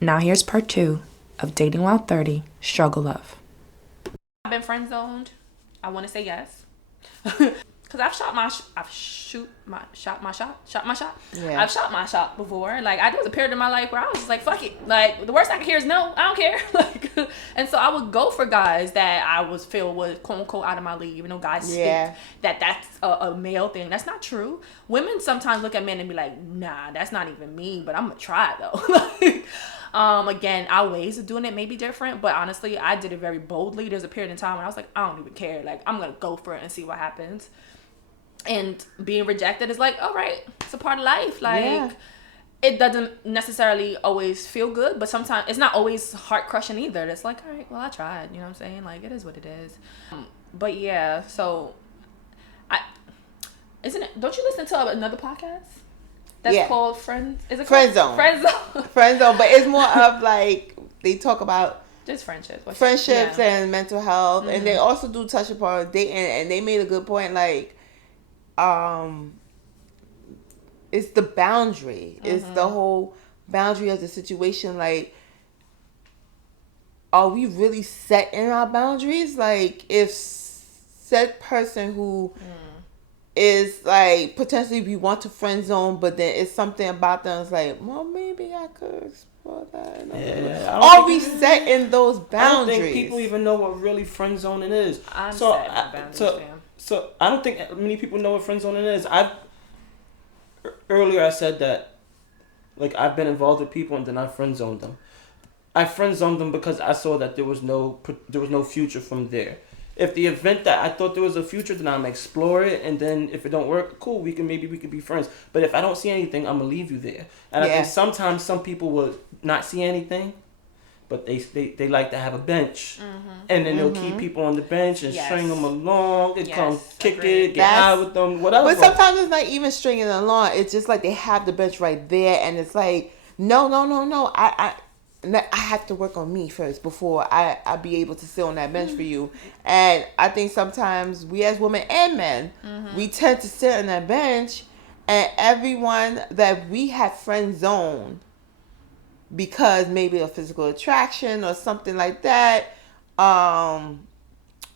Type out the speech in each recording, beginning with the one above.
Now here's part 2 of Dating While 30, Struggle Love. I've been friend zoned. I want to say yes. Cause I've shot my shot. Yeah. I've shot my shot before. Like there was a period in my life where I was just like, fuck it. Like the worst I can hear is no. I don't care. Like, and so I would go for guys that I was feel was quote unquote out of my league. Even though guys think that that's a male thing. That's not true. Women sometimes look at men and be like, nah, that's not even me. But I'm gonna try it though. Again, our ways of doing it may be different, but honestly, I did it very boldly. There's a period in time when I was like, I don't even care. Like, I'm gonna go for it and see what happens. And being rejected is like, all right, it's a part of life. Like, it doesn't necessarily always feel good, but sometimes it's not always heart crushing either. It's like, all right, well, I tried. You know what I'm saying? Like, it is what it is. But yeah, so don't you listen to another podcast? That's called Friends. Is it Friend called Zone? Friend Zone. Friend Zone, but it's more of like they talk about just friendships and mental health, and they also do touch upon dating. And they made a good point, like, it's the boundary. It's the whole boundary of the situation. Like, are we really set in our boundaries? Like, if said person who is like potentially we want to friend zone, but then it's something about them. It's like, well, maybe I could explore that. Are we set in those boundaries? I don't think people even know what really friend zoning is. So I don't think many people know what friend zoning is. Earlier I said that, like, I've been involved with people and then I friend zoned them. I friend zoned them because I saw that there was no future from there. If the event that I thought there was a future, then I'm explore it, and then if it don't work, cool, we could be friends. But if I don't see anything, I'm gonna leave you there. And I think sometimes some people will not see anything, but they like to have a bench, and then they'll keep people on the bench and string them along, and come kick it, get high with them, whatever. But sometimes it's not even stringing them along. It's just like they have the bench right there, and it's like, no. I have to work on me first before I be able to sit on that bench for you. And I think sometimes we as women and men, we tend to sit on that bench, and everyone that we have friend zoned because maybe a physical attraction or something like that,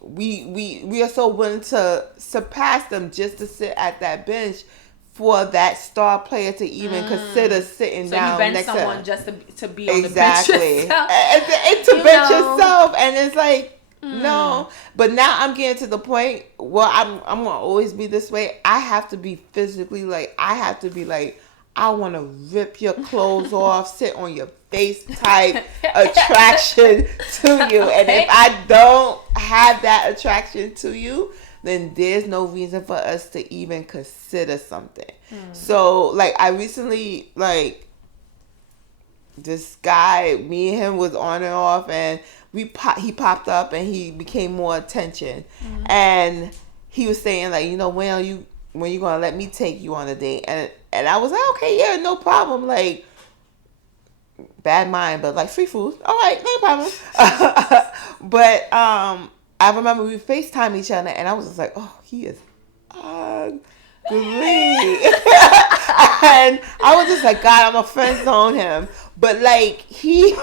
we are so willing to surpass them just to sit at that bench for that star player to even consider sitting down next to someone them. just to be on the bench yourself. And to bench yourself, and it's like, no. But now I'm getting to the point where I'm gonna always be this way. I have to be physically, like, I want to rip your clothes off, sit on your face type attraction to you. And if I don't have that attraction to you, then there's no reason for us to even consider something. So, like, I recently, like, this guy, me and him was on and off, and he popped up and he became more attention. And he was saying, like, you know, when you gonna let me take you on a date? And I was like, okay, yeah, no problem. Like, bad mind, but like free food. All right, no problem. But I remember we FaceTime each other, and I was just like, oh, he is ugly. And I was just like, God, I'm a friend zone him. But like he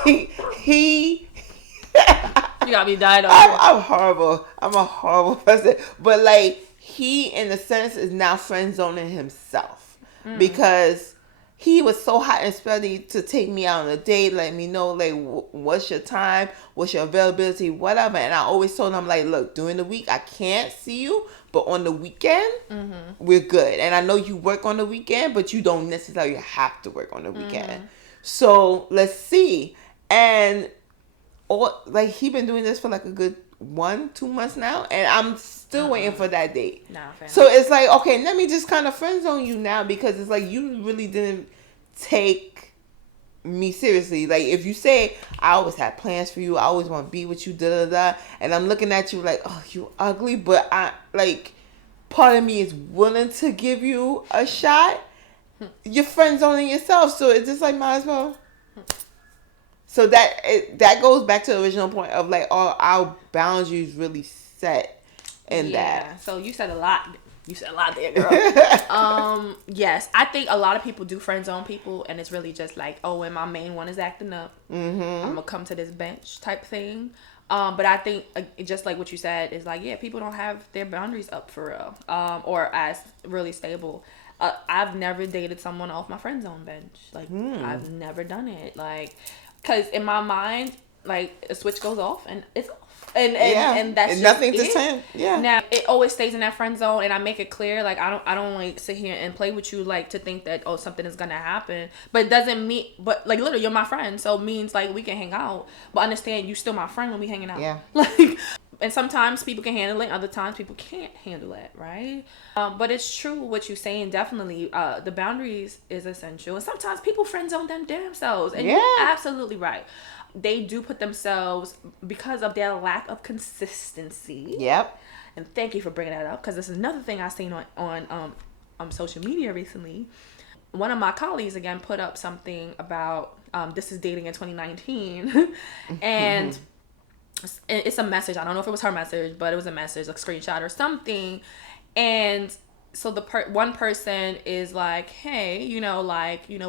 You got me dying over. I'm horrible. I'm a horrible person. But like he, in a sense, is now friend zoning himself because he was so hot and sweaty to take me out on a date, let me know, like, what's your time, what's your availability, whatever. And I always told him, like, look, during the week, I can't see you, but on the weekend, we're good. And I know you work on the weekend, but you don't necessarily have to work on the weekend. So let's see. And he been doing this for like a good 1-2 months now, and I'm still waiting for that date. So it's like, okay, let me just kind of friend zone you now, because it's like you really didn't take me seriously. Like, if you say, I always had plans for you, I always want to be with you, and I'm looking at you like, oh, you ugly, but I, like, part of me is willing to give you a shot. You're friend zoning yourself, so it's just like, might as well. So that goes back to the original point of, like, all our boundaries really set in that. So you said a lot You said a lot there, girl. Yes, I think a lot of people do friend zone people, and it's really just like, oh, when my main one is acting up, I'm gonna come to this bench type thing. But I think just like what you said is like, yeah, people don't have their boundaries up for real, or as really stable. I've never dated someone off my friend zone bench. Like, I've never done it. Like, cause in my mind, like a switch goes off and it's off. And that's just nothing to it. say. Yeah. Now it always stays in that friend zone, and I make it clear, like I don't like sit here and play with you, like to think that something is gonna happen, but it doesn't mean. But like literally, you're my friend, so it means like we can hang out. But understand, you still my friend when we hanging out. Yeah. Like, and sometimes people can handle it, other times people can't handle it, right? But it's true what you're saying. Definitely, the boundaries is essential, and sometimes people friend zone them damn selves, and you're absolutely right. They do put themselves because of their lack of consistency. Yep. And thank you for bringing that up, because this is another thing I seen on social media recently. One of my colleagues again put up something about this is dating in 2019, and it's a message. I don't know if it was her message, but it was a message, like screenshot or something, and. So the one person is like, hey,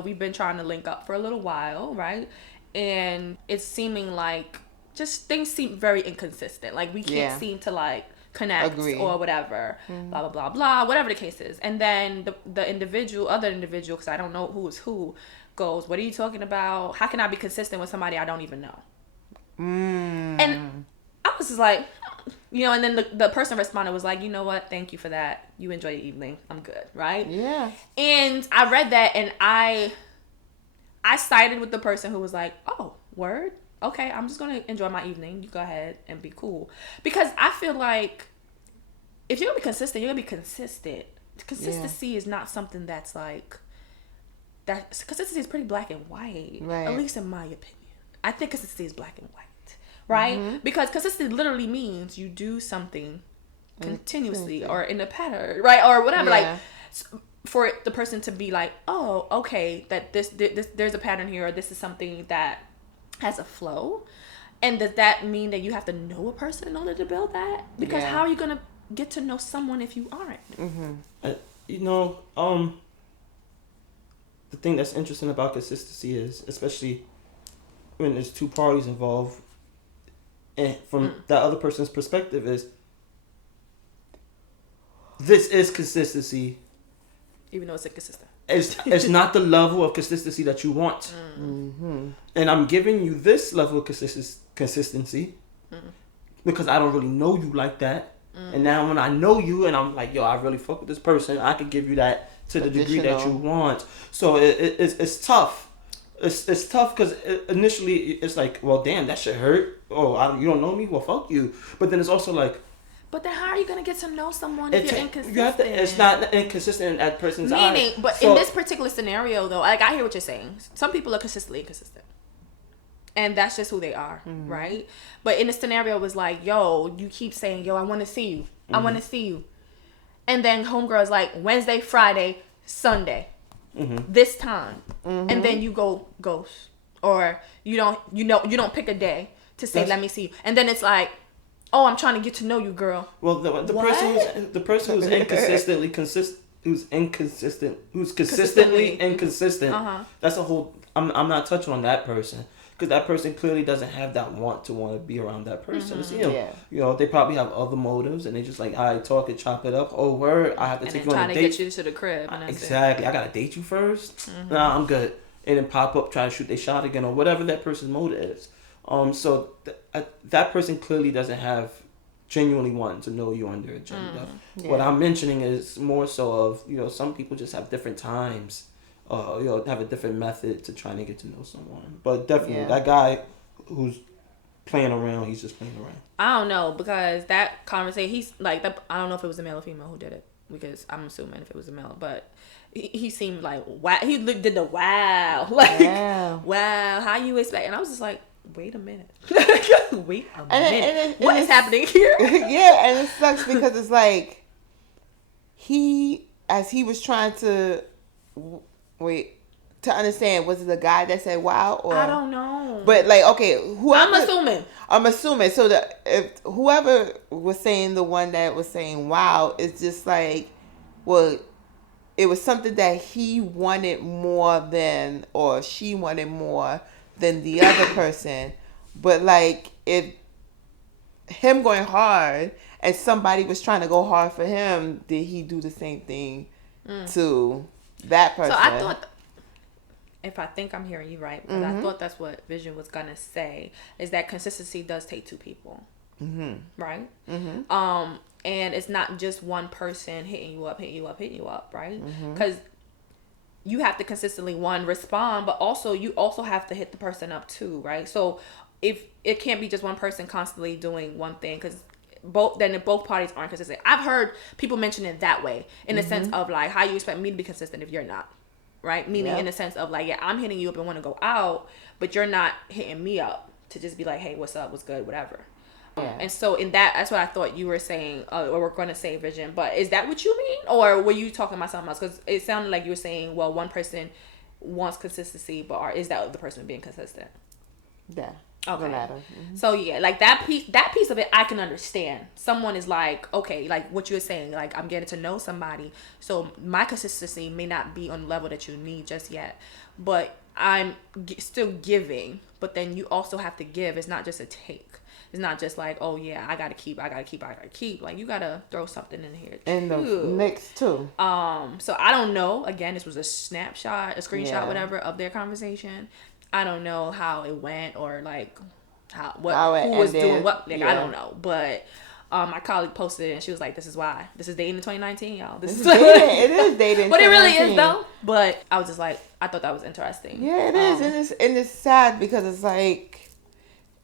we've been trying to link up for a little while, right? And it's seeming like just things seem very inconsistent. Like we can't seem to like connect or whatever, blah, blah, blah, blah, whatever the case is. And then the other individual, because I don't know who is who, goes, what are you talking about? How can I be consistent with somebody I don't even know? And I was just like, and then the person responded was like, you know what? Thank you for that. You enjoy your evening. I'm good. Right? Yeah. And I read that and I sided with the person who was like, oh, word? Okay, I'm just going to enjoy my evening. You go ahead and be cool. Because I feel like if you're going to be consistent, you're going to be consistent. Consistency is not something that's like, consistency is pretty black and white. Right. At least in my opinion. I think consistency is black and white. Right? Because consistency literally means you do something continuously or in a pattern, right? Or whatever. Yeah. Like, for the person to be like, oh, okay, that this there's a pattern here, or this is something that has a flow. And does that mean that you have to know a person in order to build that? Because how are you going to get to know someone if you aren't? The thing that's interesting about consistency is, especially when there's two parties involved, and from that other person's perspective, is this is consistency. Even though it's inconsistent. It's not the level of consistency that you want. And I'm giving you this level of consistency because I don't really know you like that. And now when I know you and I'm like, yo, I really fuck with this person, I can give you that to the degree that you want. So it's tough. It's tough because initially it's like, well, damn, that shit hurt. Oh, you don't know me? Well, fuck you. But then it's also like, but then how are you going to get to know someone if you're inconsistent? It's not inconsistent in that person's eyes. But in this particular scenario, though, like I hear what you're saying. Some people are consistently inconsistent. And that's just who they are, right? But in the scenario, it was like, yo, you keep saying, yo, I want to see you. I want to see you. And then homegirl's like, Wednesday, Friday, Sunday. This time. And then you go ghost. Or you don't pick a day to say, let me see you. And then it's like, oh, I'm trying to get to know you, girl. Well, the person who's consistently inconsistent. That's a whole. I'm not touching on that person because that person clearly doesn't have that want to be around that person. They probably have other motives and they just like, all right, talk it, chop it up. Oh, word, I have to take you on a date. Trying to get you to the crib. Exactly, I gotta date you first. Nah, I'm good. And then pop up, try to shoot their shot again or whatever that person's motive is. So that person clearly doesn't have genuinely wanting to know you on their agenda. What I'm mentioning is more so of, some people just have different times, have a different method to trying to get to know someone. But definitely that guy who's playing around, he's just playing around. I don't know, because that conversation, he's like, I don't know if it was a male or female who did it, because I'm assuming if it was a male, but he seemed like, wow, he did the wow, like, wow, how you expect? And I was just like, wait a minute. Wait a minute. What is happening here? Yeah, and it sucks because it's like as he was trying to to understand, was it the guy that said wow or I don't know. But like, okay, whoever I'm assuming. So if whoever was saying the one that was saying wow, it's just like well, it was something that he wanted more than, or she wanted more than the other person. But like, if him going hard and somebody was trying to go hard for him, did he do the same thing to that person? So I thought, if I think I'm hearing you right, because I thought that's what Vision was gonna say, is that consistency does take two people, right? And it's not just one person hitting you up, right? Because you have to consistently respond, but also you also have to hit the person up too, right? So if it can't be just one person constantly doing one thing, because both parties aren't consistent. I've heard people mention it that way, in the sense of like, how you expect me to be consistent if you're not, right? Meaning in the sense of like, yeah, I'm hitting you up and want to go out, but you're not hitting me up to just be like, hey, what's up, what's good, whatever. And so in that's what I thought you were saying, or we're going to say, Vision. But is that what you mean, or were you talking about something else? Because it sounded like you were saying, well, one person wants consistency, but is that the person being consistent? Yeah. Okay. So yeah, like that piece of it, I can understand. Someone is like, okay, like what you were saying, like I'm getting to know somebody, so my consistency may not be on the level that you need just yet, but I'm still giving. But then you also have to give. It's not just a take. It's not just like, oh yeah, I gotta keep. Like you gotta throw something in here too. And the mix too. So I don't know. Again, this was a snapshot, a screenshot, whatever, of their conversation. I don't know how it went, or like who was doing what. Like, I don't know. But my colleague posted it and she was like, "This is why. This is dating in 2019, y'all. This is dating. It is dating. But it really is though. But I was just like, I thought that was interesting. Yeah, it is, and it's sad because it's like,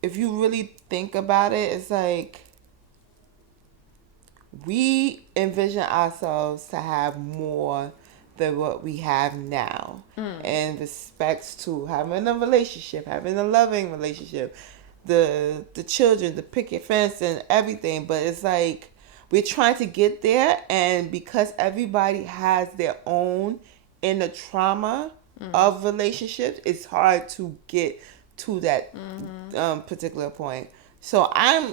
if you really think about it, it's like we envision ourselves to have more than what we have now, in respects to having a relationship, having a loving relationship, the children, the picket fence, and everything. But it's like we're trying to get there, and because everybody has their own inner trauma of relationships, it's hard to get to that particular point. So I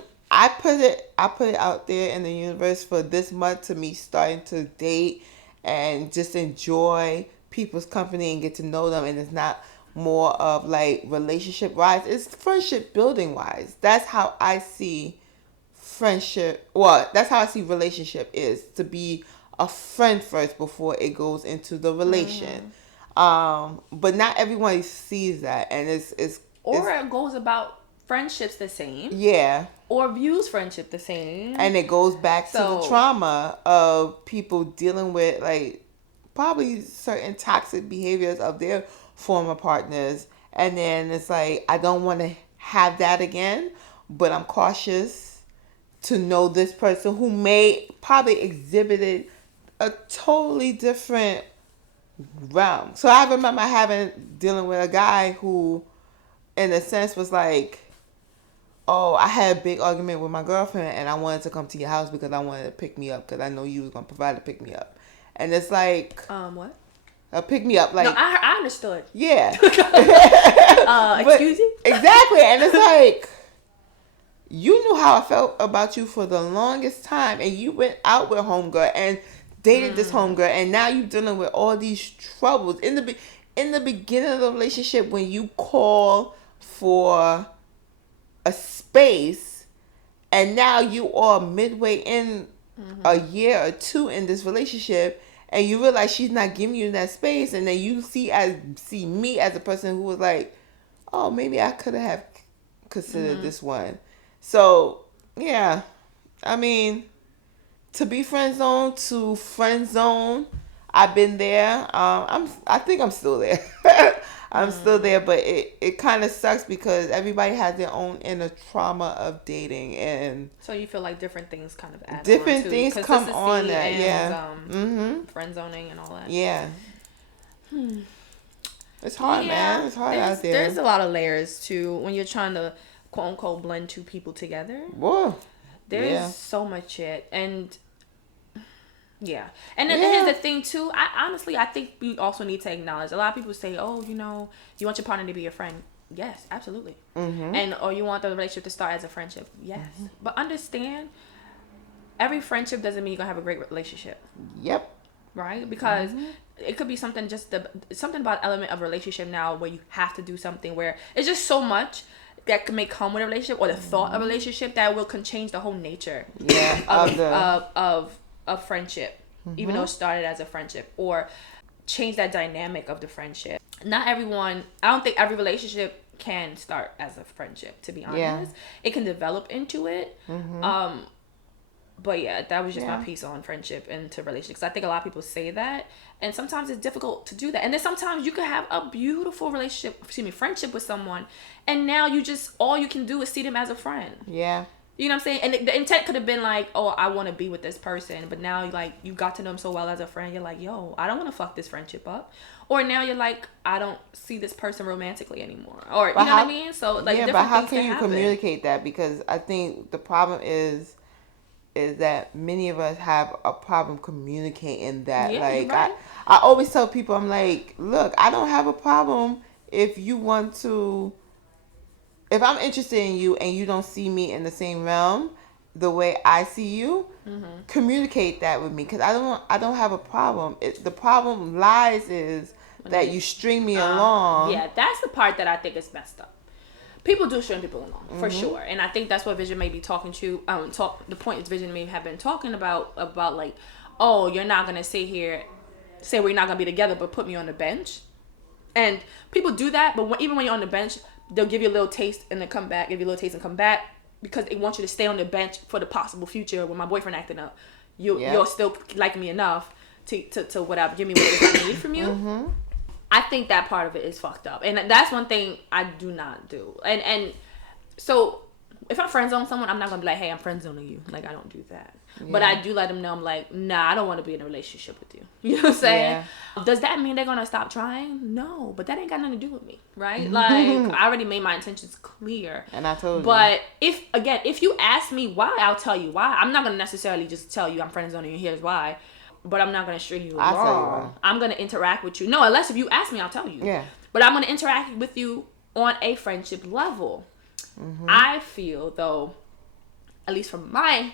put it out there in the universe for this month, to me starting to date and just enjoy people's company and get to know them. And it's not more of like relationship wise, it's friendship building wise. That's how I see friendship. Well, that's how I see relationship, is to be a friend first before it goes into the relation. But not everyone sees that, and it goes about friendships the same. Yeah. Or views friendship the same. And it goes back to the trauma of people dealing with like probably certain toxic behaviors of their former partners. And then it's like, I don't want to have that again, but I'm cautious to know this person who may probably exhibited a totally different realm. So I remember dealing with a guy who, in a sense, was like, oh, I had a big argument with my girlfriend and I wanted to come to your house because I wanted to pick me up because I know you was going to provide a pick me up. And it's like... what? A pick me up. Like, no, I understood. Yeah. Excuse you? Exactly. And it's like, you knew how I felt about you for the longest time, and you went out with homegirl and dated this homegirl, and now you're dealing with all these troubles. In the beginning of the relationship, when you call for a space, and now you are midway in a year or two in this relationship, and you realize she's not giving you that space, and then you see me as a person who was like, oh, maybe I could have considered this one. So yeah, I mean, to be friend zone to friend zone, I've been there. I think I'm still there. I'm still there, but it kind of sucks because everybody has their own inner trauma of dating, and so you feel like different things kind of add different on things come on that, and, friend zoning and all that. Yeah. It's hard, man. It's hard out there. There's a lot of layers to when you're trying to quote unquote blend two people together. Whoa. There's so much shit, and yeah. And then here's the thing too. I think we also need to acknowledge, a lot of people say, oh, you want your partner to be your friend. Yes, absolutely. And or you want the relationship to start as a friendship. Yes. But understand, every friendship doesn't mean you're gonna have a great relationship. Yep. right? Because it could be something something about element of relationship now where you have to do something where it's just so much that may come with a relationship or the thought of a relationship that can change the whole nature of friendship, even though it started as a friendship, or change that dynamic of the friendship. Not everyone, I don't think every relationship can start as a friendship, to be honest. It can develop into it. But yeah, that was just my piece on friendship into relationships. I think a lot of people say that, and sometimes it's difficult to do that. And then sometimes you could have a beautiful friendship with someone, and now all you can do is see them as a friend. Yeah. You know what I'm saying? And the intent could have been like, oh, I want to be with this person. But now, like, you got to know them so well as a friend. You're like, yo, I don't want to fuck this friendship up. Or now you're like, I don't see this person romantically anymore. Or, you know what I mean? So, like, yeah, but how can you communicate that? Because I think the problem is that many of us have a problem communicating that. Yeah, like, right. I always tell people, I'm like, look, I don't have a problem if you want to... If I'm interested in you and you don't see me in the same realm the way I see you, communicate that with me, because I don't have a problem. The problem lies is that you string me along. Yeah, that's the part that I think is messed up. People do string people along, for sure, and I think that's what Vision may be talking to. The point is Vision may have been talking about like, oh, you're not gonna sit here, say we're not gonna be together, but put me on the bench. And people do that, but even when you're on the bench, they'll give you a little taste and then come back, give you a little taste and come back, because they want you to stay on the bench for the possible future. When my boyfriend acting up, you'll still like me enough to whatever, give me what it is I need from you. I think that part of it is fucked up, and that's one thing I do not do. And so if I'm friend zone someone, I'm not gonna be like, hey, I'm friend zoning you. Like, I don't do that. Yeah. But I do let them know, I'm like, nah, I don't want to be in a relationship with you. You know what I'm saying? Yeah. Does that mean they're gonna stop trying? No, but that ain't got nothing to do with me, right? Like, I already made my intentions clear. And I told you. But if you ask me why, I'll tell you why. I'm not gonna necessarily just tell you I'm friend zoning you. Here's why. But I'm not gonna string you along. I'll tell you why. I'm gonna interact with you. No, unless if you ask me, I'll tell you. Yeah. But I'm gonna interact with you on a friendship level. I feel, though, at least from my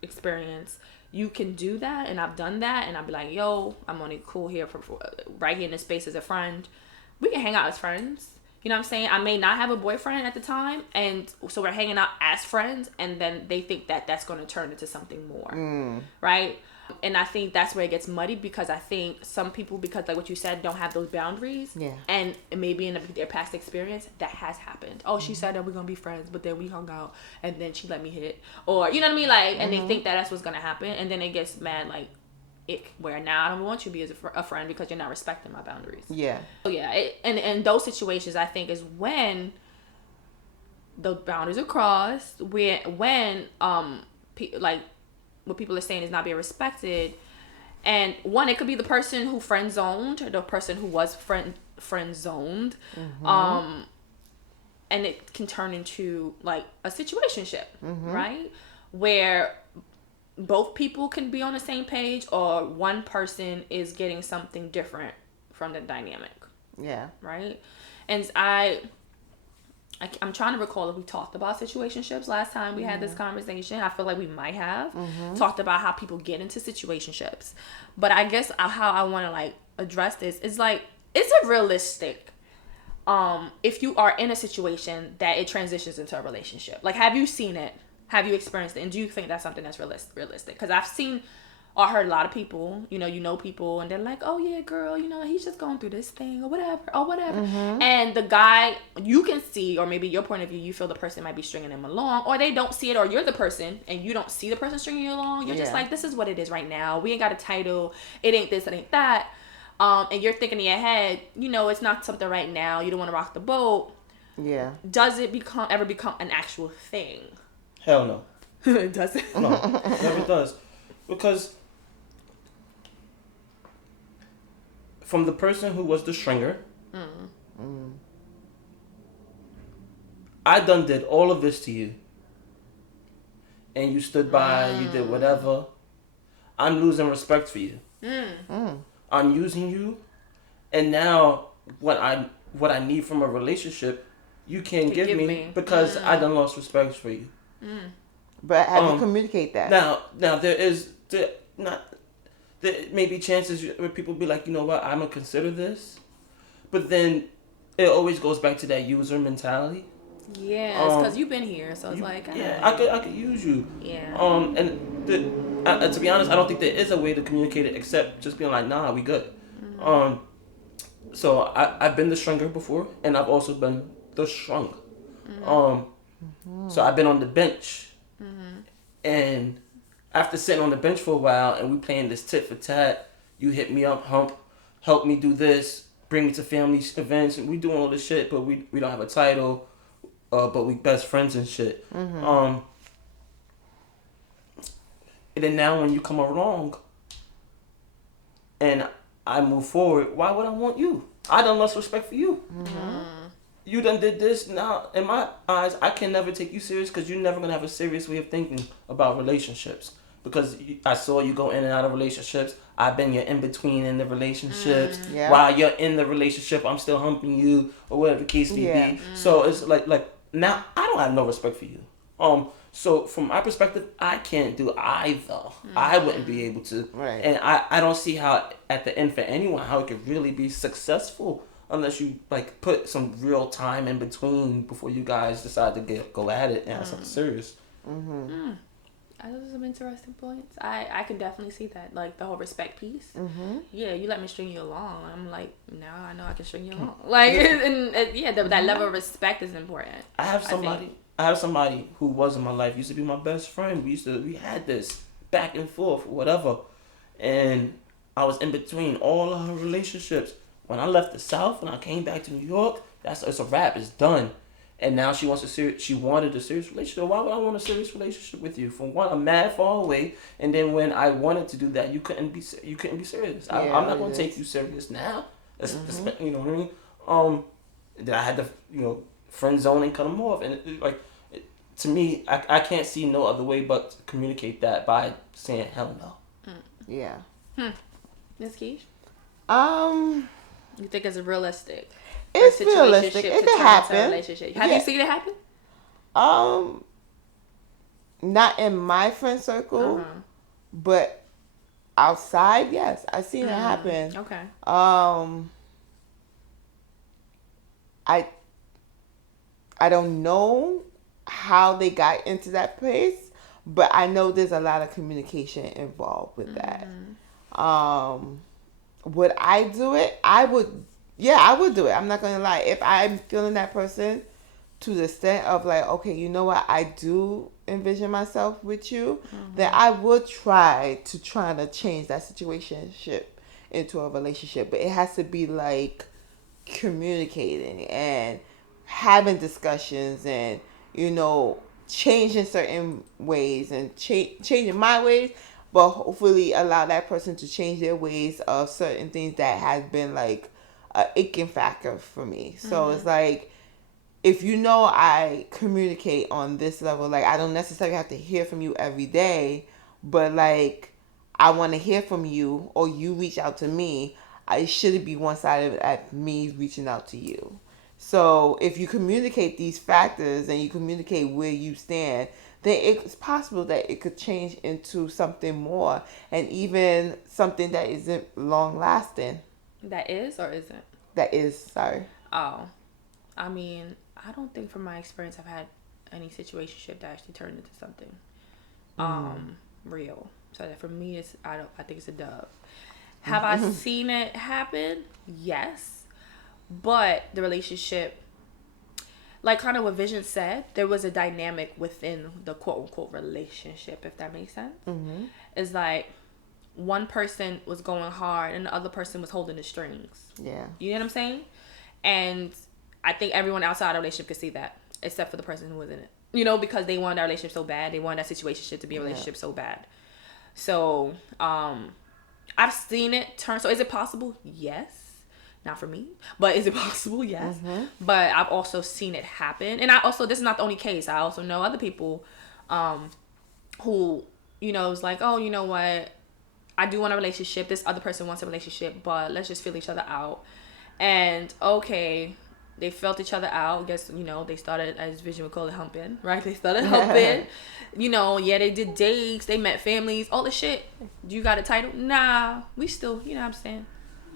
experience, you can do that, and I've done that, and I'll be like, yo, I'm only cool here for right here in this space as a friend. We can hang out as friends. You know what I'm saying? I may not have a boyfriend at the time, and so we're hanging out as friends, and then they think that that's going to turn into something more, right? And I think that's where it gets muddy, because I think some people, because like what you said, don't have those boundaries. Yeah. And maybe in their past experience, that has happened. Oh, she said that we're going to be friends, but then we hung out and then she let me hit. Or, you know what I mean? Like, and they think that that's what's going to happen. And then it gets mad, like, where now I don't want you to be as a friend because you're not respecting my boundaries. Yeah. So, yeah. And those situations, I think, is when the boundaries are crossed, when what people are saying is not being respected. And one, it could be the person who friend zoned, or the person who was friend zoned. And it can turn into like a situationship, right? Where both people can be on the same page, or one person is getting something different from the dynamic. Yeah. Right? And I'm trying to recall if we talked about situationships last time we had this conversation. I feel like we might have talked about how people get into situationships. But I guess how I want to like address this is like, is it realistic if you are in a situation that it transitions into a relationship? Like, have you seen it? Have you experienced it? And do you think that's something that's realistic? Because I've seen or heard a lot of people, you know people, and they're like, oh yeah, girl, he's just going through this thing or whatever. And the guy, you can see, or maybe your point of view, you feel the person might be stringing him along, or they don't see it, or you're the person and you don't see the person stringing you along. You're just like, this is what it is right now. We ain't got a title. It ain't this, it ain't that. And you're thinking in your head, it's not something right now. You don't want to rock the boat. Yeah. Does it ever become an actual thing? Hell no. It doesn't? No, it never does. Because from the person who was the stringer, I done did all of this to you. And you stood by, you did whatever. I'm losing respect for you. I'm using you. And now what I need from a relationship, you can't give me because I done lost respect for you. But how do you communicate that? Now there is not there may be chances where people be like, you know what, I'm gonna consider this, but then it always goes back to that user mentality. Yeah, it's because you've been here, so it's like, yeah, I could use you. Yeah. To be honest, I don't think there is a way to communicate it except just being like, nah, we good. So I've been the strunger before, and I've also been the strung. So I've been on the bench, and after sitting on the bench for a while, and we playing this tit for tat, you hit me up, help me do this, bring me to family events, and we doing all this shit, but we don't have a title, but we best friends and shit. And then now when you come along, and I move forward, why would I want you? I done lost respect for you. You done did this. Now, in my eyes, I can never take you serious because you're never going to have a serious way of thinking about relationships. Because I saw you go in and out of relationships. I've been your in-between in the relationships. While you're in the relationship, I'm still humping you, or whatever the case may be. So it's like now, I don't have no respect for you. So from my perspective, I can't do either. I wouldn't be able to. Right. And I don't see how, at the end for anyone, how it could really be successful unless you like put some real time in between before you guys decide to go at it and have something serious. Those are some interesting points. I can definitely see that, like the whole respect piece. Yeah, you let me string you along. I'm like, now I know I can string you along. Like, that level of respect is important. I have somebody who was in my life, used to be my best friend. We had this back and forth, whatever, and I was in between all of her relationships. When I left the South and I came back to New York, it's a wrap. It's done. And now she wanted a serious relationship. Why would I want a serious relationship with you? For one, I'm mad far away, and then when I wanted to do that, you couldn't be serious. I'm not going to take you serious now. You know what I mean? Then I had to friend zone and cut them off, and to me, I can't see no other way but to communicate that by saying hell no. Yeah. Miss Keish? You think it's realistic? It's realistic. It could happen. Have you seen it happen? Not in my friend circle, but outside, yes, I've seen it happen. Okay. I don't know how they got into that place, but I know there's a lot of communication involved with that. Would I do it? I would do it. I'm not gonna lie. If I'm feeling that person to the extent of like, okay, you know what, I do envision myself with you, then I would try to change that situationship into a relationship. But it has to be like communicating and having discussions and changing certain ways and changing my ways, but hopefully allow that person to change their ways of certain things that has been like a aching factor for me. So it's like, if I communicate on this level, like I don't necessarily have to hear from you every day, but like I want to hear from you or you reach out to me, it shouldn't be one-sided at me reaching out to you. So if you communicate these factors and you communicate where you stand, then it's possible that it could change into something more and even something that isn't long-lasting. That is or isn't? That is, sorry. Oh. I mean, I don't think from my experience I've had any situationship that actually turned into something real. So that for me, I think it's a dub. Have I seen it happen? Yes. But the relationship, like kind of what Vision said, there was a dynamic within the quote-unquote relationship, if that makes sense. It's like one person was going hard and the other person was holding the strings. Yeah. You know what I'm saying? And I think everyone outside the relationship could see that, except for the person who was in it. Because they wanted that relationship so bad. They wanted that situationship to be a relationship so bad. So, I've seen it turn. So is it possible? Yes. Not for me. But is it possible? Yes. But I've also seen it happen. And this is not the only case. I also know other people who, is like, oh, you know what? I do want a relationship. This other person wants a relationship, but let's just feel each other out. And okay, They felt each other out. I guess, they started, as Vision would call it, humping, right? They started humping. They did dates. They met families. All the shit. You got a title? Nah. We still, you know what I'm saying?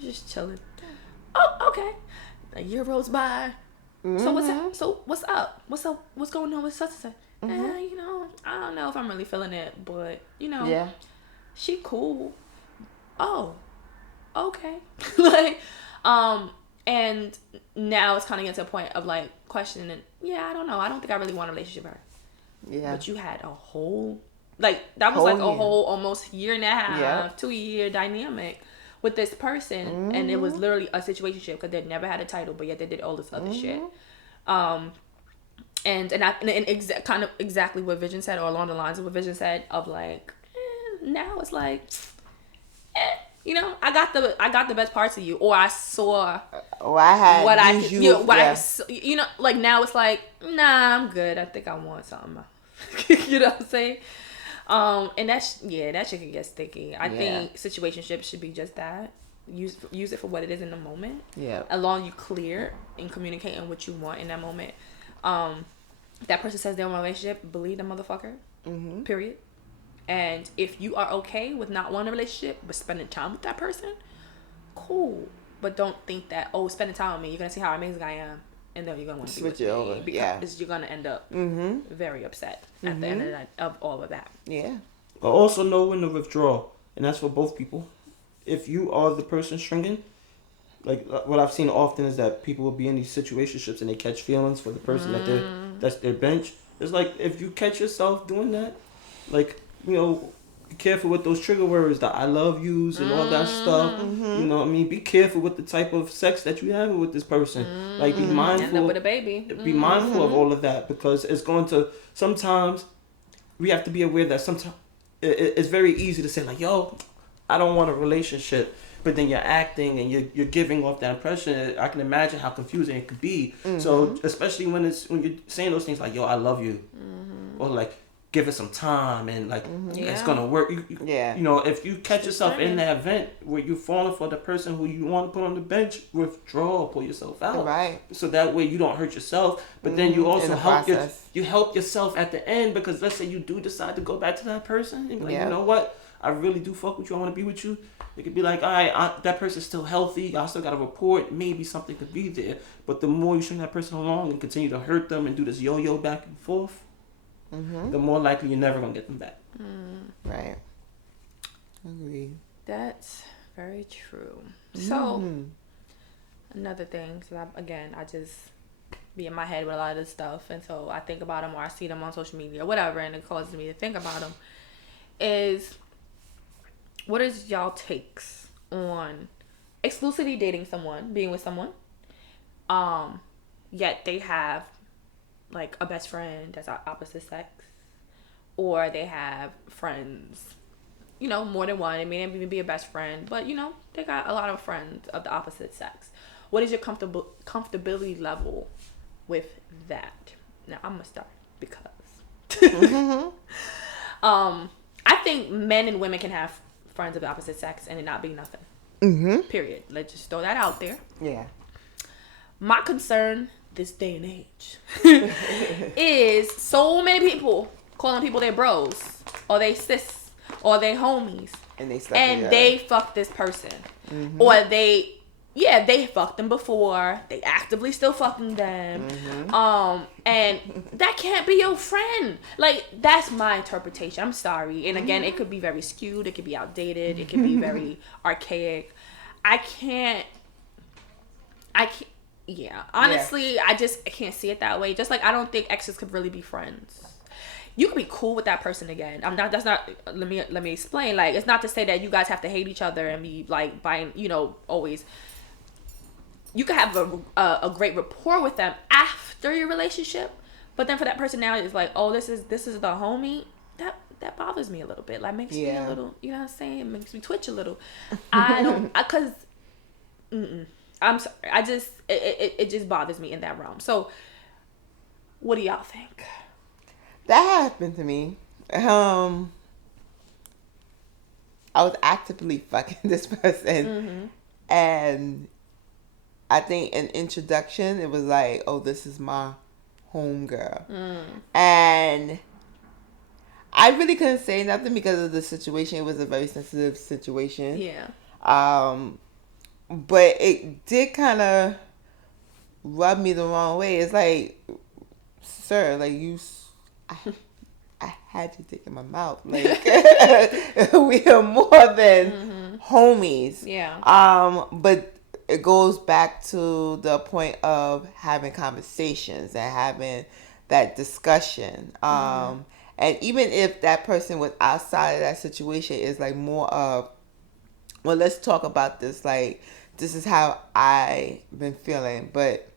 Just chilling. Oh, okay. A year rolls by. So what's up? What's going on with such and such? I don't know if I'm really feeling it, but, Yeah. she cool. Oh, okay. Like, and now it's kind of getting to a point of like questioning. Yeah, I don't know. I don't think I really want a relationship with her. Yeah. But you had a whole, like, that was like a whole almost year and a half, 2-year dynamic with this person, and it was literally a situationship because they never had a title, but yet they did all this other shit. And kind of exactly what Vision said, or along the lines of what Vision said, of like, now it's like, I got the best parts of you, or I saw I had what I could, like now it's like, nah, I'm good. I think I want something else. You know what I'm saying? And that shit can get sticky. I think situationships should be just that. Use it for what it is in the moment. Yeah. As long as you clear and communicating what you want in that moment. That person says they're in a relationship, believe the motherfucker. Period. And if you are okay with not wanting a relationship but spending time with that person, cool. But don't think that, spending time with me, you're gonna see how amazing I am, and then you're gonna want to switch it over. Because you're gonna end up very upset at the end of all of that. Yeah. But also know when to withdraw, and that's for both people. If you are the person stringing, like what I've seen often is that people will be in these situationships and they catch feelings for the person that's their bench. It's like, if you catch yourself doing that, like, be careful with those trigger words, the I love yous and all that stuff. You know what I mean? Be careful with the type of sex that you have with this person. Like, be mindful. End up with a baby. Be mindful of all of that, because it's going to, sometimes we have to be aware that sometimes it's very easy to say like, yo, I don't want a relationship, but then you're acting and you're giving off that impression. I can imagine how confusing it could be. So especially when you're saying those things like, yo, I love you, or like, give it some time, and like, it's gonna work. If you catch yourself in that event where you're falling for the person who you want to put on the bench, withdraw, pull yourself out. Right. So that way you don't hurt yourself, but then you also help yourself at the end, because let's say you do decide to go back to that person and be like, you know what, I really do fuck with you, I want to be with you. It could be like, all right, that person's still healthy, I still got a report, maybe something could be there. But the more you string that person along and continue to hurt them and do this yo-yo back and forth, the more likely you're never going to get them back. Right. Agreed. That's very true. So, another thing, so I just be in my head with a lot of this stuff, and so I think about them, or I see them on social media or whatever, and it causes me to think about them, is, what is y'all takes on exclusively dating someone, being with someone, yet they have like a best friend that's opposite sex, or they have friends, more than one. It may not even be a best friend, but they got a lot of friends of the opposite sex. What is your comfortability level with that? Now I'm gonna start because I think men and women can have friends of the opposite sex and it not be nothing. Period. Let's just throw that out there. Yeah. My concern this day and age is so many people calling people their bros, or they sis, or they homies, and they fuck this person, or they fucked them before, they actively still fucking them, and that can't be your friend. Like, that's my interpretation. I'm sorry, and again, it could be very skewed, it could be outdated, it could be very archaic. I can't. Yeah, honestly, I can't see it that way. Just like I don't think exes could really be friends. You could be cool with that person again. That's not. Let me explain. Like, it's not to say that you guys have to hate each other and be like buying. Always. You could have a great rapport with them after your relationship, but then for that person now, it's like, oh, this is the homie. That bothers me a little bit. Like, makes me a little. You know what I'm saying? It makes me twitch a little. I don't. Because. I'm sorry. It just bothers me in that realm. So, what do y'all think? That happened to me. I was actively fucking this person, and I think an introduction, it was like, oh, this is my homegirl. And I really couldn't say nothing because of the situation. It was a very sensitive situation. Yeah. But it did kind of rub me the wrong way. It's like, sir, like I had your dick in my mouth. Like, we are more than homies. Yeah. But it goes back to the point of having conversations and having that discussion. And even if that person was outside of that situation, is like more of, well, let's talk about this. Like, this is how I've been feeling. But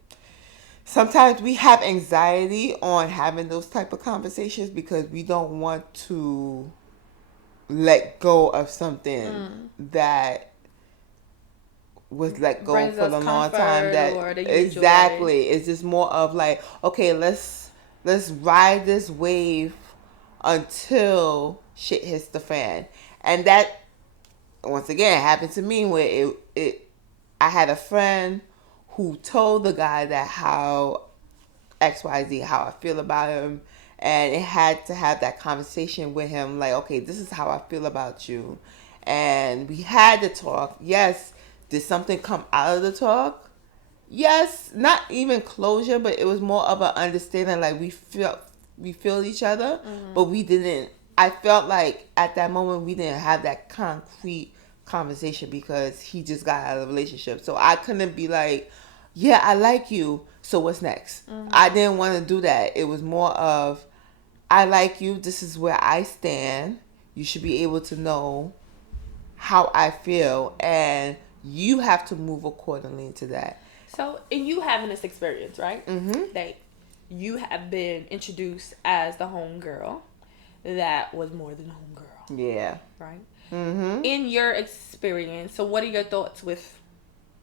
sometimes we have anxiety on having those type of conversations because we don't want to let go of something that was let go Brings for a us long comfort time. That or that you exactly. It's just more of like, okay, let's ride this wave until shit hits the fan. And that, once again, happened to me where I had a friend who told the guy that how XYZ, how I feel about him, and it had to have that conversation with him, like, okay, this is how I feel about you. And we had to talk. Yes, did something come out of the talk? Yes, not even closure, but it was more of an understanding, like we feel each other, but we didn't. I felt like at that moment we didn't have that concrete conversation because he just got out of a relationship. So I couldn't be like, yeah, I like you, so what's next? I didn't want to do that. It was more of, I like you, this is where I stand. You should be able to know how I feel, and you have to move accordingly to that. So, in you having this experience, right? That you have been introduced as the homegirl that was more than homegirl. Yeah. Right? In your experience, so what are your thoughts with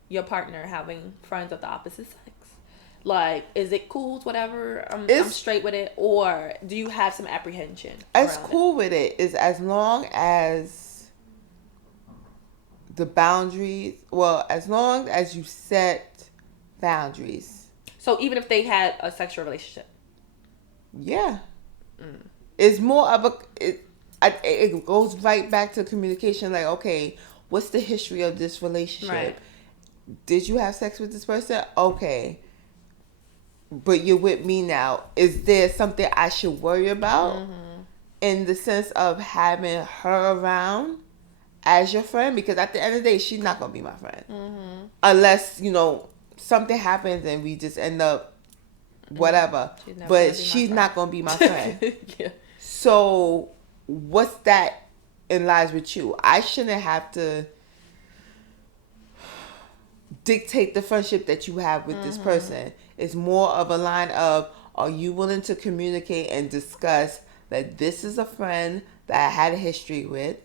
your partner having friends of the opposite sex? Like, is it cool, whatever, I'm straight with it, or do you have some apprehension? It's cool with it, is as long as the boundaries, well, as long as you set boundaries. So even if they had a sexual relationship? Yeah. It's more of a, it goes right back to communication, like, okay, what's the history of this relationship? Right. Did you have sex with this person? Okay. But you're with me now. Is there something I should worry about in the sense of having her around as your friend? Because at the end of the day, she's not going to be my friend. Unless, something happens and we just end up whatever. She's not going to be my friend. Yeah. So what's that in lies with you? I shouldn't have to dictate the friendship that you have with this person. It's more of a line of, are you willing to communicate and discuss that this is a friend that I had a history with?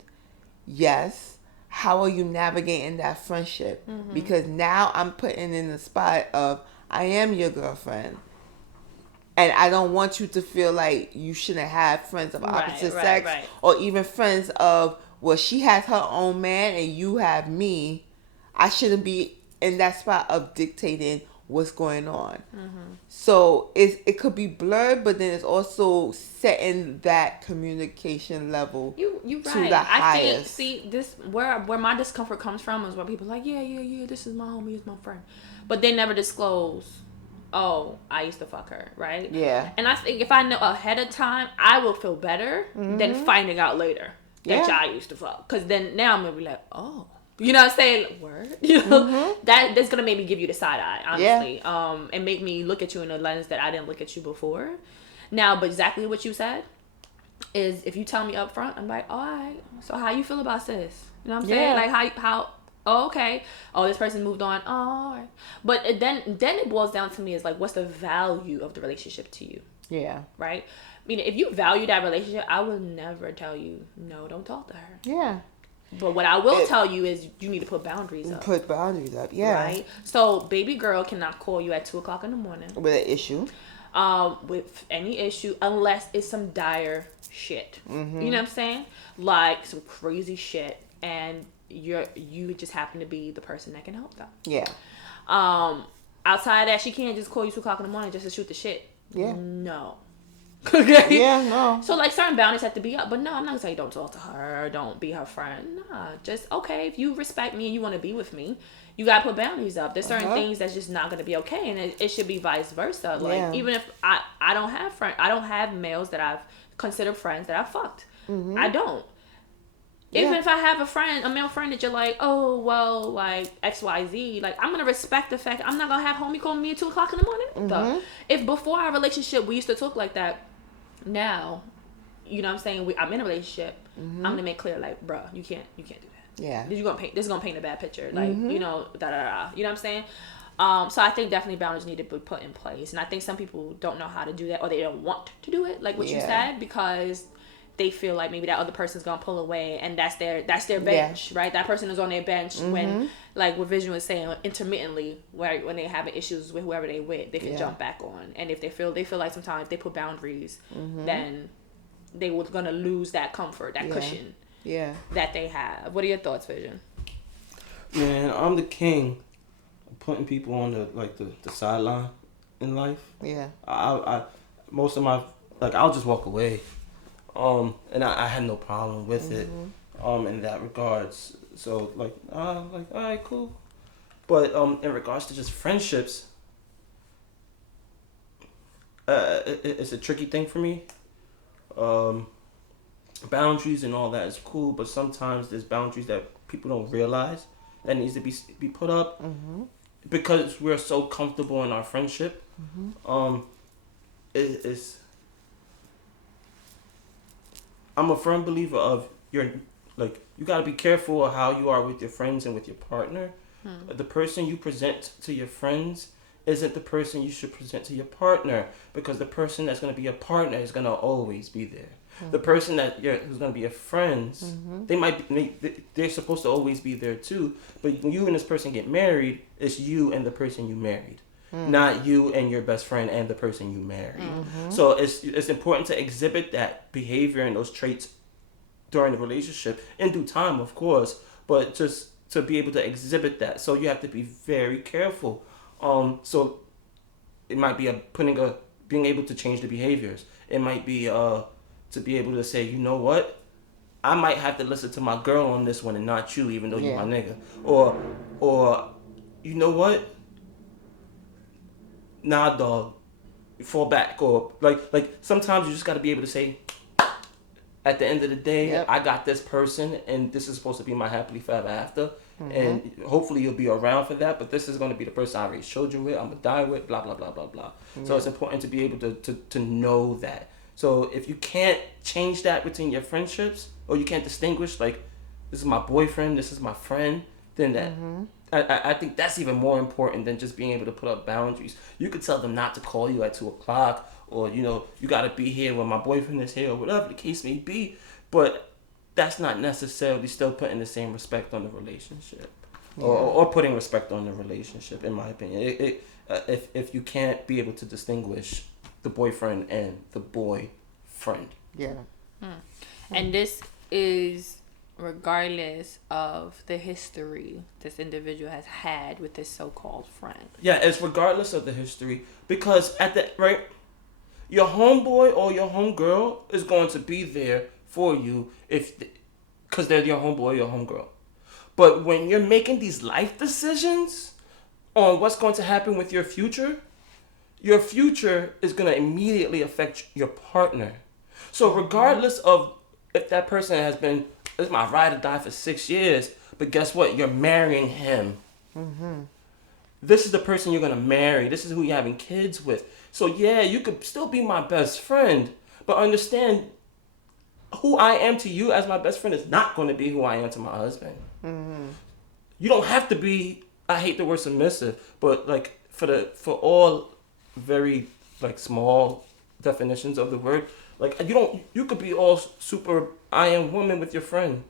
Yes. How are you navigating that friendship? Because now I'm putting in the spot of, I am your girlfriend. And I don't want you to feel like you shouldn't have friends of opposite sex. Or even friends of, well, she has her own man and you have me. I shouldn't be in that spot of dictating what's going on. So it could be blurred, but then it's also setting that communication level you to right. the I highest. think, see, this where my discomfort comes from is where people are like, yeah, this is my homie, it's my friend, but they never disclose, oh, I used to fuck her, right? Yeah. And I think if I know ahead of time, I will feel better than finding out later that y'all used to fuck, because then now I'm gonna be like, oh. You know what I'm saying? Word. That's gonna make me give you the side eye, honestly. And make me look at you in a lens that I didn't look at you before. Now, but exactly what you said is, if you tell me up front, I'm like, all right, so how you feel about this? You know what I'm saying? Like how oh, okay. Oh, this person moved on. Oh, all right. But then it boils down to me is like, what's the value of the relationship to you? Yeah. Right? I mean, if you value that relationship, I will never tell you, no, don't talk to her. Yeah. But what I will tell you is you need to put boundaries up. Put boundaries up, yeah. Right? So, baby girl cannot call you at 2 o'clock in the morning. With an issue. With any issue, unless it's some dire shit. You know what I'm saying? Like some crazy shit. And you just happen to be the person that can help them. Yeah. Outside of that, she can't just call you 2 o'clock in the morning just to shoot the shit. Yeah. No. Okay. Yeah, no. So like certain boundaries have to be up, but no, I'm not gonna say don't talk to her, don't be her friend. Nah, just okay. If you respect me and you want to be with me, you gotta put boundaries up. There's certain things that's just not gonna be okay, and it should be vice versa. Like even if I don't have I don't have males that I've considered friends that I fucked. I don't. Even if I have a male friend that you're like, oh well, like XYZ, like I'm gonna respect the fact I'm not gonna have homie calling me at 2 o'clock in the morning. If before our relationship we used to talk like that. Now, you know what I'm saying? I'm in a relationship. I'm gonna make clear, like, bruh, you can't do that. Yeah. This is gonna paint a bad picture. Like, you know, da da da. You know what I'm saying? So I think definitely boundaries need to be put in place, and I think some people don't know how to do that, or they don't want to do it, like what you said, because they feel like maybe that other person's gonna pull away, and that's their bench, right? That person is on their bench when, like what Vision was saying, intermittently, where when they're having issues with whoever they with, they can jump back on. And if they feel like sometimes if they put boundaries, then they were gonna lose that comfort, that cushion, that they have. What are your thoughts, Vision? Man, I'm the king of putting people on the sideline in life. Yeah. I most of my I'll just walk away. And I had no problem with it, in that regards. So all right, cool. But in regards to just friendships, it's a tricky thing for me. Boundaries and all that is cool, but sometimes there's boundaries that people don't realize that needs to be put up because we're so comfortable in our friendship. It's I'm a firm believer of you gotta be careful of how you are with your friends and with your partner. The person you present to your friends isn't the person you should present to your partner, because the person that's gonna be a partner is gonna always be there. The person who's gonna be a friend, they're supposed to always be there too. But when you and this person get married, it's you and the person you married. Not you and your best friend and the person you marry. So it's important to exhibit that behavior and those traits during the relationship in due time, of course, but just to be able to exhibit that. So you have to be very careful. So it might be being able to change the behaviors. It might be to be able to say, you know what, I might have to listen to my girl on this one and not you, even though you're my nigga. Or you know what, nah, dog, fall back. Or like sometimes you just got to be able to say, at the end of the day, I got this person, and this is supposed to be my happily forever after, and hopefully you'll be around for that. But this is going to be the person I already showed you with. I'm gonna die with. Blah blah blah blah blah. So it's important to be able to know that. So if you can't change that between your friendships, or you can't distinguish, like, this is my boyfriend, this is my friend, then that I think that's even more important than just being able to put up boundaries. You could tell them not to call you at 2 o'clock, or you gotta be here when my boyfriend is here, or whatever the case may be. But that's not necessarily still putting the same respect on the relationship, or putting respect on the relationship, in my opinion. If you can't be able to distinguish the boyfriend and the boy friend. And this is regardless of the history this individual has had with this so-called friend. Yeah, it's regardless of the history, because your homeboy or your homegirl is going to be there for you because they're your homeboy or your homegirl. But when you're making these life decisions on what's going to happen with your future is going to immediately affect your partner. So regardless of if that person has been, this is my ride or die for 6 years, but guess what? You're marrying him. This is the person you're going to marry. This is who you're having kids with. So yeah, you could still be my best friend, but understand, who I am to you as my best friend is not going to be who I am to my husband. You don't have to be, I hate the word submissive, but for all very small definitions of the word, you could be all super I am woman with your friend.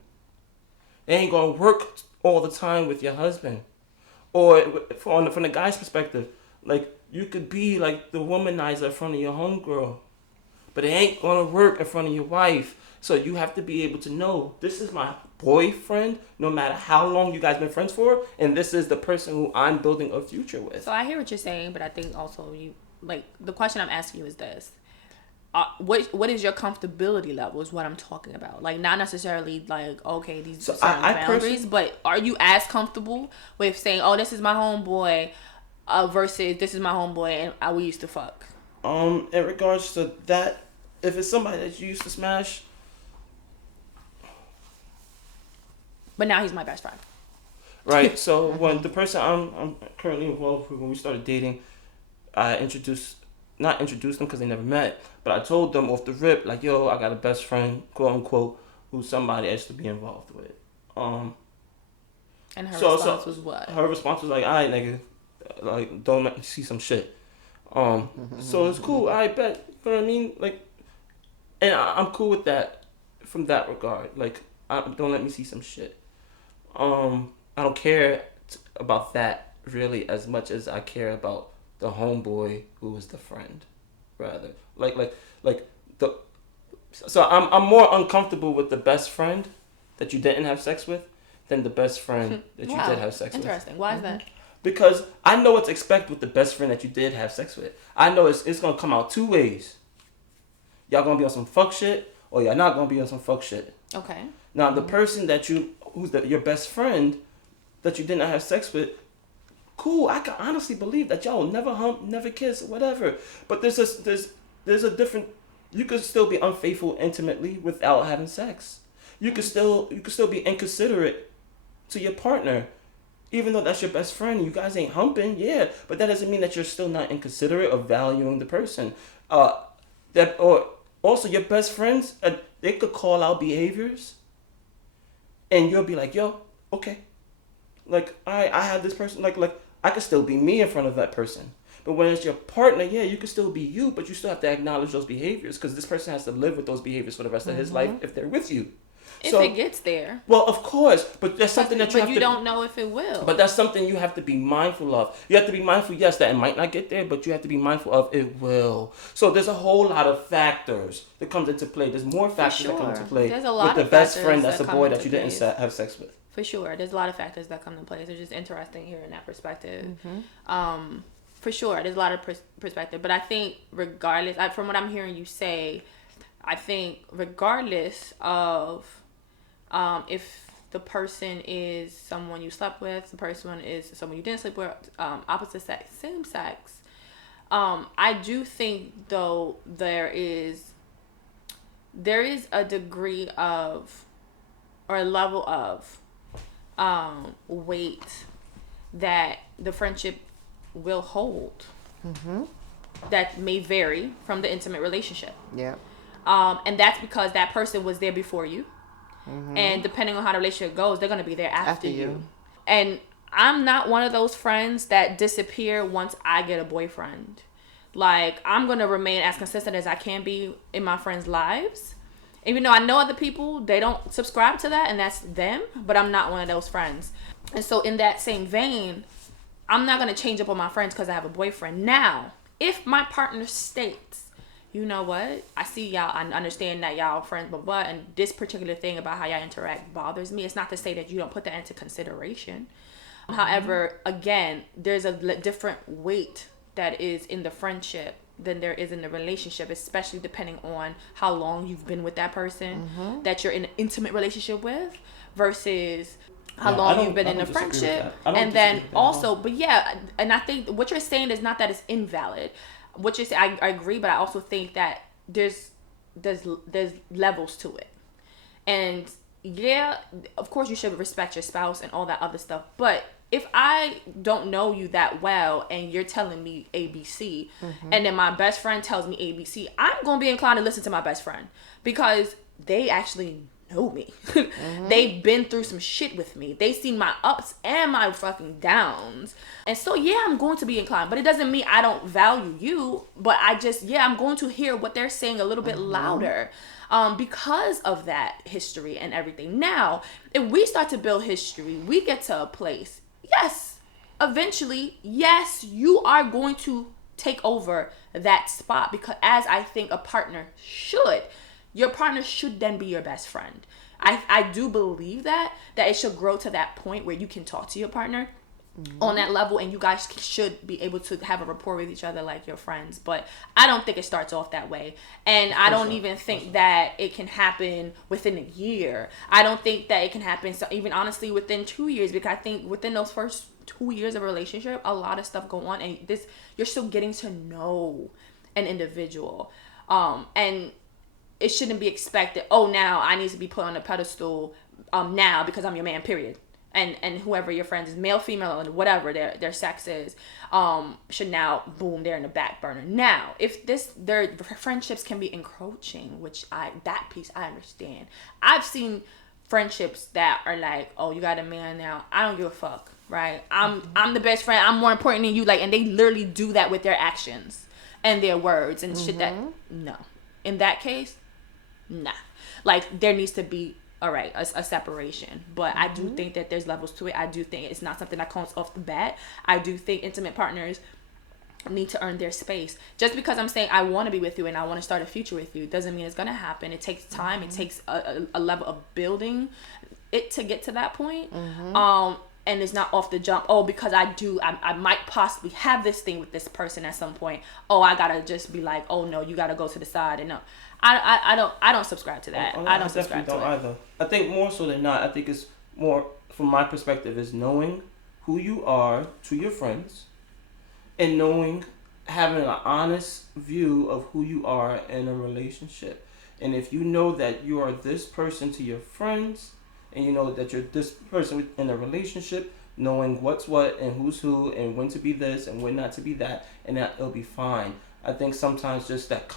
It ain't gonna work all the time with your husband. Or from the guy's perspective, you could be the womanizer in front of your homegirl, but it ain't gonna work in front of your wife. So you have to be able to know, this is my boyfriend, no matter how long you guys been friends for, and this is the person who I'm building a future with. So I hear what you're saying, but I think also the question I'm asking you is this. What is your comfortability level is what I'm talking about. Like, not necessarily like, okay, these are certain boundaries, but are you as comfortable with saying, oh, this is my homeboy versus this is my homeboy and we used to fuck? In regards to that, if it's somebody that you used to smash, but now he's my best friend. Right. So when the person I'm currently involved with, when we started dating, I not introduced them because they never met, but I told them off the rip, like, yo, I got a best friend, quote unquote, who's somebody I used to be involved with. And her response was what? Her response was like, all right, nigga, like, don't let me see some shit. So it's cool. I bet. You know what I mean? Like, and I'm cool with that from that regard. Like, don't let me see some shit. I don't care about that really as much as I care about the homeboy who was the friend, rather. So I'm more uncomfortable with the best friend that you didn't have sex with than the best friend that you did have sex with. Interesting. Why is that? Because I know what to expect with the best friend that you did have sex with. I know it's gonna come out two ways. Y'all gonna be on some fuck shit, or y'all not gonna be on some fuck shit. Okay. Now the person who's your best friend that you did not have sex with, cool. I can honestly believe that y'all will never hump, never kiss, whatever. But there's a different. You could still be unfaithful intimately without having sex. You could still be inconsiderate to your partner, even though that's your best friend. You guys ain't humping, yeah, but that doesn't mean that you're still not inconsiderate of valuing the person. Or also your best friends, they could call out behaviors, and you'll be like, yo, okay, like I had this person, like I could still be me in front of that person. But when it's your partner, yeah, you can still be you, but you still have to acknowledge those behaviors because this person has to live with those behaviors for the rest of his life if they're with you. If it gets there. Well, of course, but that's something that you don't know if it will. But that's something you have to be mindful of. You have to be mindful, yes, that it might not get there, but you have to be mindful of it will. So there's a whole lot of factors that comes into play. There's more factors that come into play There's a lot with of the best factors friend that's that a boy come that you into didn't place. have sex with. For sure. There's a lot of factors that come into place. It's just interesting hearing that perspective. For sure. There's a lot of perspective. But I think regardless, from what I'm hearing you say, I think regardless of if the person is someone you slept with, the person is someone you didn't sleep with, opposite sex, same sex, I do think though there is a degree of or a level of weight that the friendship will hold that may vary from the intimate relationship. Yeah. And that's because that person was there before you. And depending on how the relationship goes, they're going to be there after you. And I'm not one of those friends that disappear once I get a boyfriend. Like, I'm going to remain as consistent as I can be in my friends' lives. Even though I know other people, they don't subscribe to that, and that's them. But I'm not one of those friends. And so in that same vein, I'm not going to change up on my friends because I have a boyfriend. Now, if my partner states, you know what, I see y'all, I understand that y'all friends, blah, and this particular thing about how y'all interact bothers me. It's not to say that you don't put that into consideration. However, again, there's a different weight that is in the friendship than there is in the relationship, especially depending on how long you've been with that person that you're in an intimate relationship with versus how long you've been in a friendship. And then also, but yeah, and I think what you're saying is not that it's invalid. What you're saying, I agree, but I also think that there's levels to it. And yeah, of course you should respect your spouse and all that other stuff, but if I don't know you that well and you're telling me ABC and then my best friend tells me ABC, I'm going to be inclined to listen to my best friend because they actually know me. They've been through some shit with me. They've seen my ups and my fucking downs. And so, yeah, I'm going to be inclined. But it doesn't mean I don't value you. But I'm going to hear what they're saying a little bit louder because of that history and everything. Now, if we start to build history, we get to a place. Yes, eventually, yes, you are going to take over that spot, because as I think a partner should, your partner should then be your best friend. I do believe that it should grow to that point where you can talk to your partner on that level, and you guys should be able to have a rapport with each other like your friends. But I don't think it starts off that way, and I don't even think that it can happen within a year. I don't think that it can happen even honestly within 2 years, because I think within those first 2 years of a relationship, a lot of stuff go on, and you're still getting to know an individual, and it shouldn't be expected, oh, now I need to be put on a pedestal now because I'm your man, period. And whoever your friends is, male, female, and whatever their sex is, should now, boom, they're in the back burner. Now, if their friendships can be encroaching, which that piece I understand. I've seen friendships that are like, oh, you got a man now, I don't give a fuck, right? I'm the best friend, I'm more important than you, like, and they literally do that with their actions and their words and shit. That, no. In that case, nah. Like, there needs to be, all right, a separation. But I do think that there's levels to it. I do think it's not something that comes off the bat. I do think intimate partners need to earn their space. Just because I'm saying I want to be with you and I want to start a future with you doesn't mean it's going to happen. It takes time. It takes a level of building it to get to that point. And it's not off the jump, oh, because I might possibly have this thing with this person at some point, oh, I gotta just be like, oh no, you gotta go to the side. And no, I don't subscribe to that. I don't subscribe to it either. I think more so than not, I think it's more, from my perspective, is knowing who you are to your friends, and having an honest view of who you are in a relationship. And if you know that you are this person to your friends, and you know that you're this person in a relationship, knowing what's what and who's who and when to be this and when not to be that, and that it'll be fine. I think sometimes just that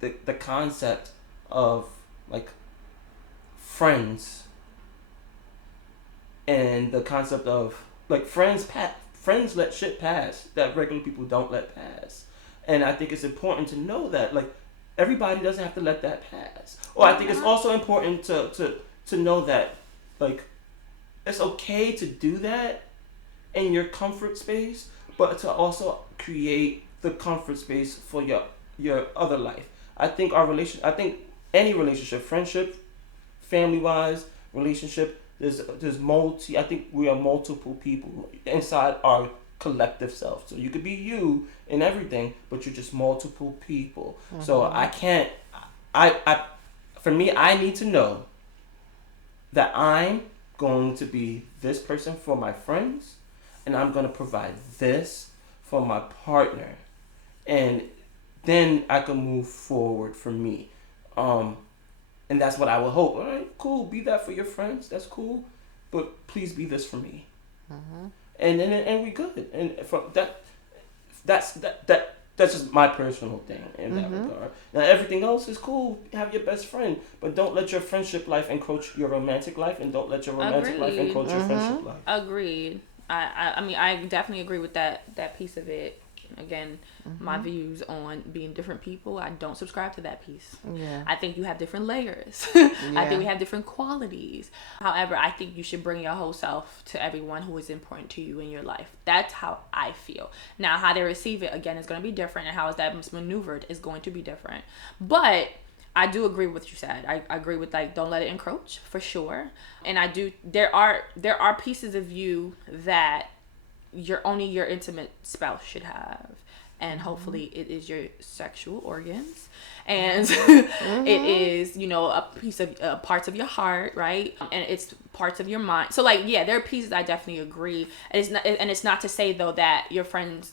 the concept of like friends, and the concept of like friends let shit pass that regular people don't let pass. And I think it's important to know that like everybody doesn't have to let that pass. Or I think it's also important to know that like it's okay to do that in your comfort space, but to also create the comfort space for your other life. I think any relationship, friendship, family wise, relationship, there's I think we are multiple people inside our collective self. So you could be you in everything, but you're just multiple people. So for me, I need to know that I'm going to be this person for my friends, and I'm going to provide this for my partner, and then I can move forward for me. And that's what I would hope. All right, cool, be that for your friends, that's cool, but please be this for me. And we good. And from that's just my personal thing in that regard. Now everything else is cool. Have your best friend, but don't let your friendship life encroach your romantic life, and don't let your romantic life encroach your friendship life. Agreed. I mean, I definitely agree with that piece of it. Again, my views on being different people, I don't subscribe to that piece. Yeah. I think you have different layers. I think we have different qualities. However, I think you should bring your whole self to everyone who is important to you in your life. That's how I feel. Now, how they receive it, again, is going to be different, and how that maneuvered is going to be different. But I do agree with what you said. I agree with, like, don't let it encroach, for sure. And there are pieces of you that only your intimate spouse should have, and hopefully it is your sexual organs, and it is, a piece of parts of your heart, right? And it's parts of your mind. So like, yeah, there are pieces I definitely agree, and it's not to say though that your friends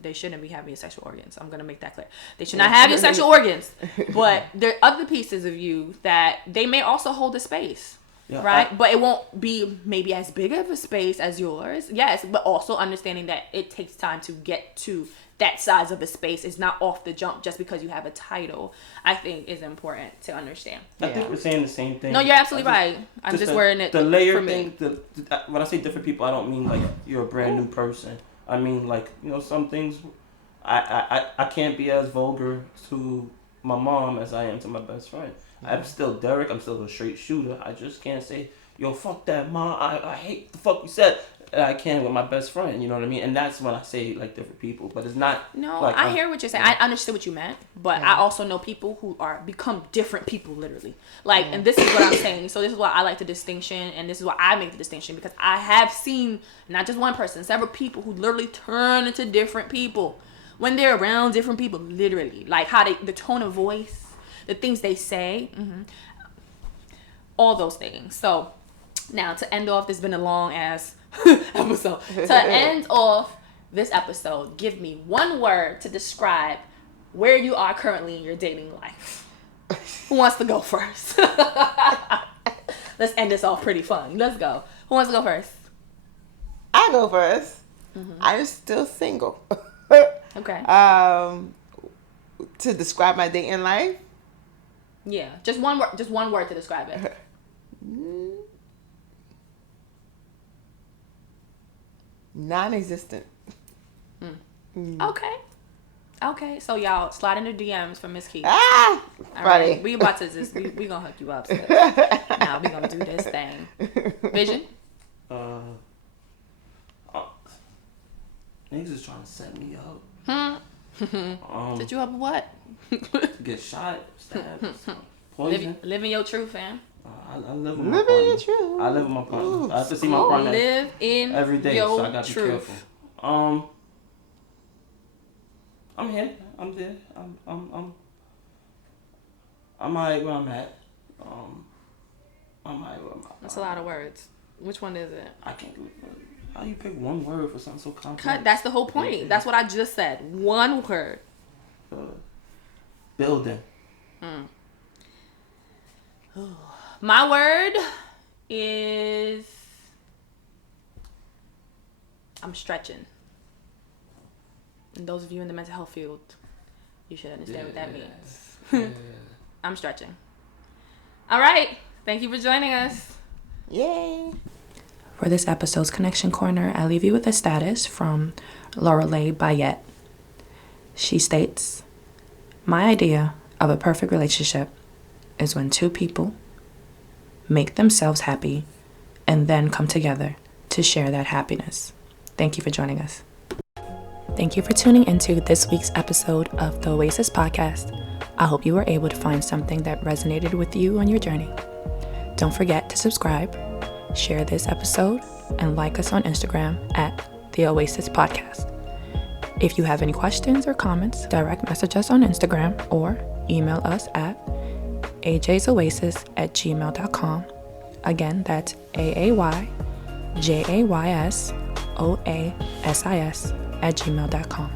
they shouldn't be having your sexual organs. I'm gonna make that clear. They should not have your sexual organs, but there are other pieces of you that they may also hold a space. Yeah, right? But it won't be maybe as big of a space as yours. Yes, but also understanding that it takes time to get to that size of a space. Is not off the jump just because you have a title, I think is important to understand. I think we're saying the same thing. No, you're absolutely right. I'm just wording it. The layer thing, when I say different people, I don't mean like you're a brand new person. I mean like, some things I can't be as vulgar to my mom as I am to my best friend. I'm still Derek. I'm still a straight shooter. I just can't say, yo, fuck that, ma. I hate the fuck you said. that I can with my best friend. You know what I mean? And that's when I say like different people, but it's not. No, like, I hear what you're saying. I understood what you meant, but I also know people who become different people, literally. Like, and this is what I'm saying. So this is why I like the distinction, and this is why I make the distinction, because I have seen not just one person, several people who literally turn into different people when they're around different people. Literally, like how the tone of voice, the things they say, all those things. So now to end off, this has been a long ass episode. To end off this episode, give me one word to describe where you are currently in your dating life. Who wants to go first? Let's end this off pretty fun. Let's go. Who wants to go first? I go first. I'm still single. Okay. To describe my dating life? Yeah. Just one word. Just one word to describe it. Non-existent. Okay. So y'all slide in the DMs for Miss Keith. All right. We about to just we gonna hook you up. So. Now we gonna do this thing. Vision. Niggas is trying to set me up. Did you have what? Get shot, stabbed, poison. Living your truth, fam. I live with my partner. Truth. I live with my partner. I have to see my partner live in every day, your so I gotta be truth. careful. I'm here. I'm there. I'm alright where I'm at. I'm alright where I'm at. That's a lot of words. Which one is it? I can't do it. How you pick one word for something so complex? Cut. That's the whole point. That's what I just said. One word. Building. My word is I'm stretching. And those of you in the mental health field, you should understand what that means. I'm stretching. All right. Thank you for joining us. Yay. For this episode's Connection Corner, I leave you with a status from Lorelei Bayette. She states, "My idea of a perfect relationship is when two people make themselves happy and then come together to share that happiness." Thank you for joining us. Thank you for tuning into this week's episode of the Oasis Podcast. I hope you were able to find something that resonated with you on your journey. Don't forget to subscribe, share this episode, and like us on Instagram at the Oasis Podcast. If you have any questions or comments, direct message us on Instagram or email us at ajsoasis@gmail.com. Again, that's AAYJAYSOASIS@gmail.com.